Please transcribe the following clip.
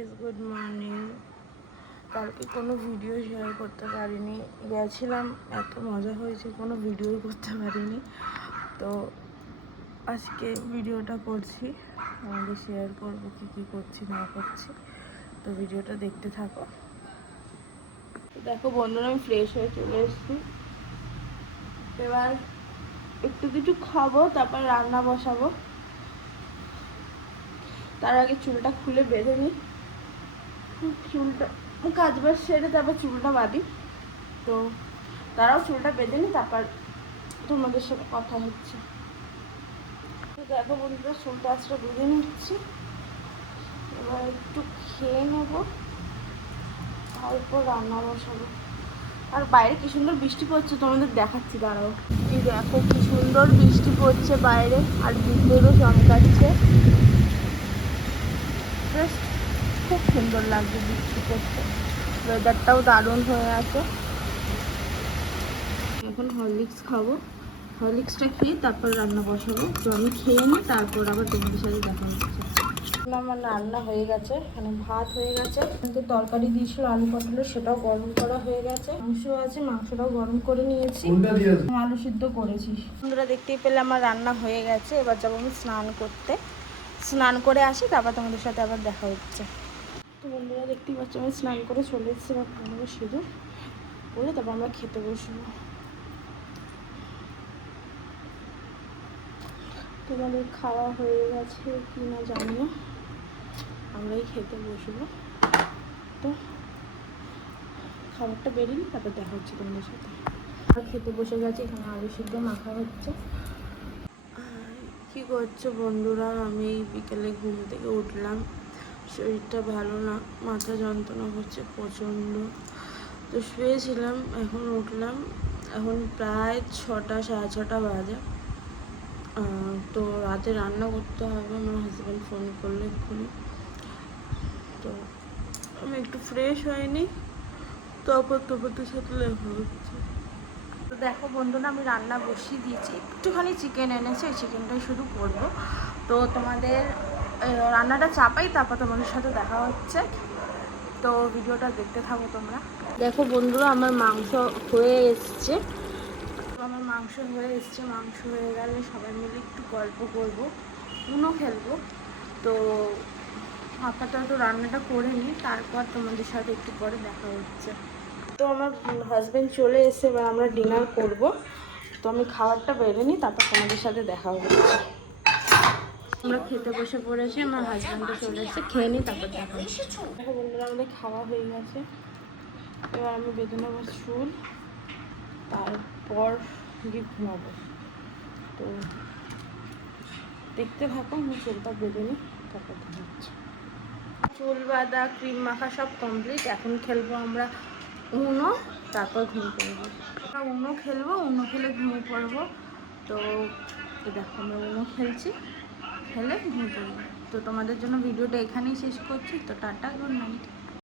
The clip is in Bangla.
Guys, good morning. কালকে কোনো ভিডিও শেয়ার করতে পারিনি, গেছিলাম, এত মজা হয়েছে, কোনো ভিডিও করতে পারিনি। তো আজকে ভিডিওটা করছি, আমাদের শেয়ার করবো কী কী করছি না করছি। তো ভিডিওটা দেখতে থাকো। দেখো বন্ধুরা, আমি ফ্রেশ হয়ে চলে এসেছি। এবার একটু কিছু খাবো, তারপর রান্না বসাবো। তার আগে চুলটা খুলে বেঁধে নিই। চুলটা কাজ বাজ সেরে তারপর চুলটা বাঁধি। তো তারাও চুলটা বেঁধে নিই, তারপর তোমাদের সাথে কথা হচ্ছে। তো দেখো বন্ধুরা, চুলটা আজকে বেঁধে নিচ্ছি। এবার একটু খেয়ে নেবো, তারপর রান্না বসাবো। আর বাইরে কি সুন্দর বৃষ্টি পড়ছে, তোমাদের দেখাচ্ছি, দাঁড়াও। এই দেখো কি সুন্দর বৃষ্টি পড়ছে বাইরে, আর বিদ্যুৎও চমকাচ্ছে। জাস্ট খুব সুন্দর লাগছে বৃষ্টি পড়ছে, ওয়েদারটাও দারুণ হয়ে আছে। এখন হরলিক্স খাবো, হরলিক্সটা খেয়ে তারপর রান্না বসাবো। তো আমি খেয়ে নিই, তারপর আবার তোমাদের সাথে দেখা হচ্ছে। আমার রান্না হয়ে গেছে, মানে ভাত হয়ে গেছে, কিন্তু তরকারি দিয়েছিল আলু পটলের, সেটাও গরম করা হয়ে গেছে। মাংস আছে, মাংসটাও গরম করে নিয়েছি, আলু সিদ্ধ করেছি। বন্ধুরা দেখতেই পেলে আমার রান্না হয়ে গেছে। এবার যাবো আমি স্নান করতে, স্নান করে আসি, তারপর তোমাদের সাথে আবার দেখা হচ্ছে। তো বন্ধুরা দেখতেই পাচ্ছ, আমি স্নান করে চলে এসেছি। এবার আমাকে সিঁদুর করে তারপর আমরা খেতে বসবো। তোমাদের খাওয়া হয়ে গেছে কি না জানি না, আমরাই খেতে বসবো। তো খাবারটা বেরিয়ে নিই, তারপর দেখা হচ্ছে তোমাদের সাথে। আর খেতে বসে গেছে, এখানে আলু সিদ্ধ মাখা হচ্ছে। কী করছো বন্ধুরা? আমি বিকেলে ঘুম থেকে উঠলাম, শরীরটা ভালো না, মাথা যন্ত্রণা হচ্ছে প্রচণ্ড। তো শুয়েছিলাম, এখন উঠলাম। এখন প্রায় 6টা, সাড়ে 6টা বাজে। তো রাতে রান্না করতে হবে, আমার হাজব্যান্ড ফোন করলো এক্ষুনি। তো আমি একটু ফ্রেশ হয়নি, তারপর তোমাদের সাথে দেখা হচ্ছে। তো দেখো বন্ধুরা, আমি রান্না বসিয়ে দিয়েছি, একটুখানি চিকেন এনেছে, ওই চিকেনটাই শুধু করবো। তো তোমাদের রান্নাটা চাপাই, তারপর তোমাদের সাথে দেখা হচ্ছে। তো ভিডিওটা দেখতে থাকো তোমরা। দেখো বন্ধুরা, আমার মাংস হয়ে এসছে। মাংস হয়ে গেলে সবাই মিলে একটু গল্প করবো, উনো খেলবো। তো আপাতত রান্নাটা করে নিই, তারপর তোমাদের সাথে একটু পরে দেখা হচ্ছে। তো আমার হাজব্যান্ড চলে এসে, এবার আমরা ডিনার করব। তো আমি খাবারটা বেড়ে নিই, তারপর তোমাদের সাথে দেখা হচ্ছে। আমরা খেতে বসে পড়েছি, আমার হাজব্যান্ডও চলে এসে, খেয়ে নিই, তারপর দেখা হচ্ছে। দেখো বন্ধুরা, আমাদের খাওয়া হয়ে গেছে। এবার আমি বেঁধে নেবো চুল, তারপর গিয়ে ঘুমাবো। তো দেখতে থাকো, আমি চুলটা বেঁধে নিই, তারপর দেখা হচ্ছে। চুল বাঁধা, ক্রিম মাখা সব কমপ্লিট। এখন খেলবো আমরা উনো, তারপর ঘুমিয়ে পড়বো। আমরা উনো খেলবো, উনো খেলে ঘুমিয়ে পড়বো। তো দেখো আমরা উনো খেলছি, খেলে ঘুমিয়ে পড়বো। তো তোমাদের জন্য ভিডিওটা এখানেই শেষ করছি। তো টাটা, গুড নাইট।